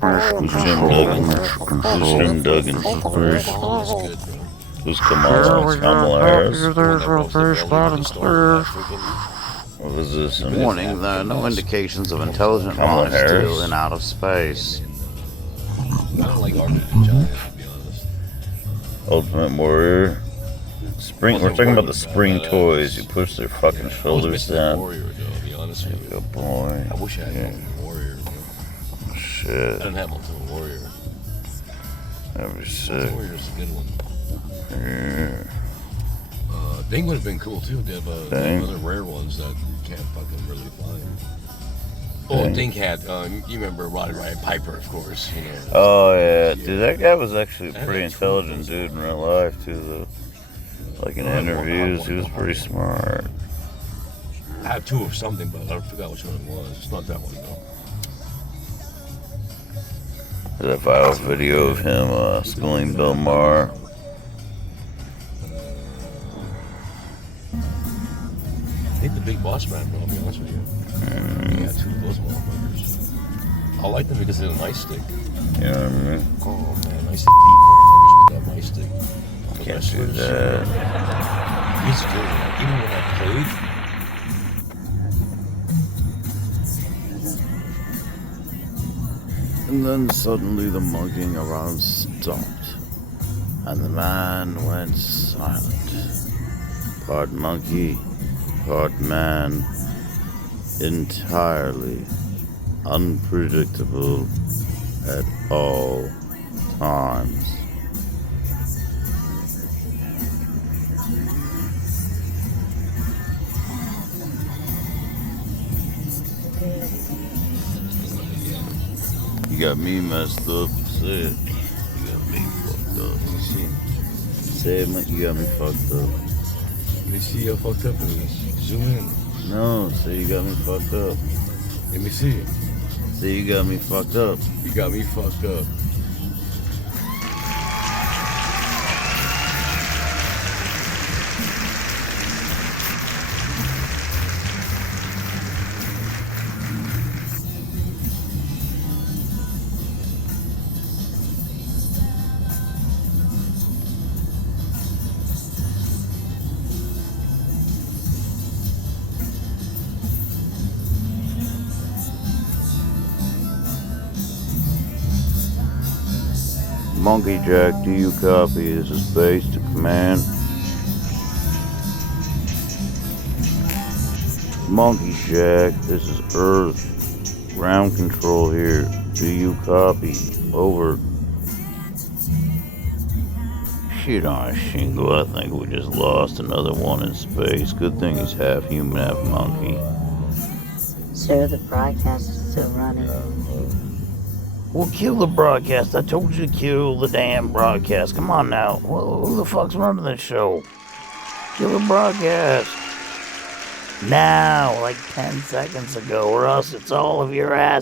Jim Duggan. Who's Jim Duggan? Who's Kamala? Kamala Harris? What was this? Warning, there are no indications of intelligent life still in outer space. I don't like Andre the Giant, to be honest. Ultimate Warrior. Spring. We're talking about the spring toys. You push their fucking shoulders down. Warrior, though, to be honest with you. Good boy. I wish I had Ultimate Warrior. Shit. I didn't have Ultimate Warrior. That'd be sick. Ultimate Warrior's a good one. Yeah. Bing would have been cool too. They have other rare ones that you can't fucking really find. Oh, Dink had, you remember Roddy Piper, of course. You know. Oh yeah, dude, that guy was actually a pretty intelligent dude in real life too. Though, like in interviews, he was pretty smart. I had two of something, but I forgot which one it was. It's not that one though. There's a viral video of him schooling Bill Maher. I think the Big Boss Man, bro, I'll be honest with you. He had two of those motherfuckers. I like them because they're a nice stick. You know what I mean? Oh man, I stick people with that nice stick. Can't do that. He's good, man. Even when I played. And then suddenly the monkeying around stopped, and the man went silent. Part monkey, part man, entirely unpredictable at all times. You got me messed up. Say it. You got me fucked up. Let me see. Say it, man. You got me fucked up. Let me see how fucked up it is. Zoom in. No, say you got me fucked up. Let me see. Say you got me fucked up. You got me fucked up. Monkey Jack, do you copy? This is base to command. Monkey Jack, this is Earth. Ground control here. Do you copy? Over. Shit on a shingle. I think we just lost another one in space. Good thing he's half human, half monkey. Sir, the broadcast is still running. Well, kill the broadcast. I told you to kill the damn broadcast. Come on now. Who the fuck's running this show? Kill the broadcast. Now, like 10 seconds ago, or else it's all of your ass.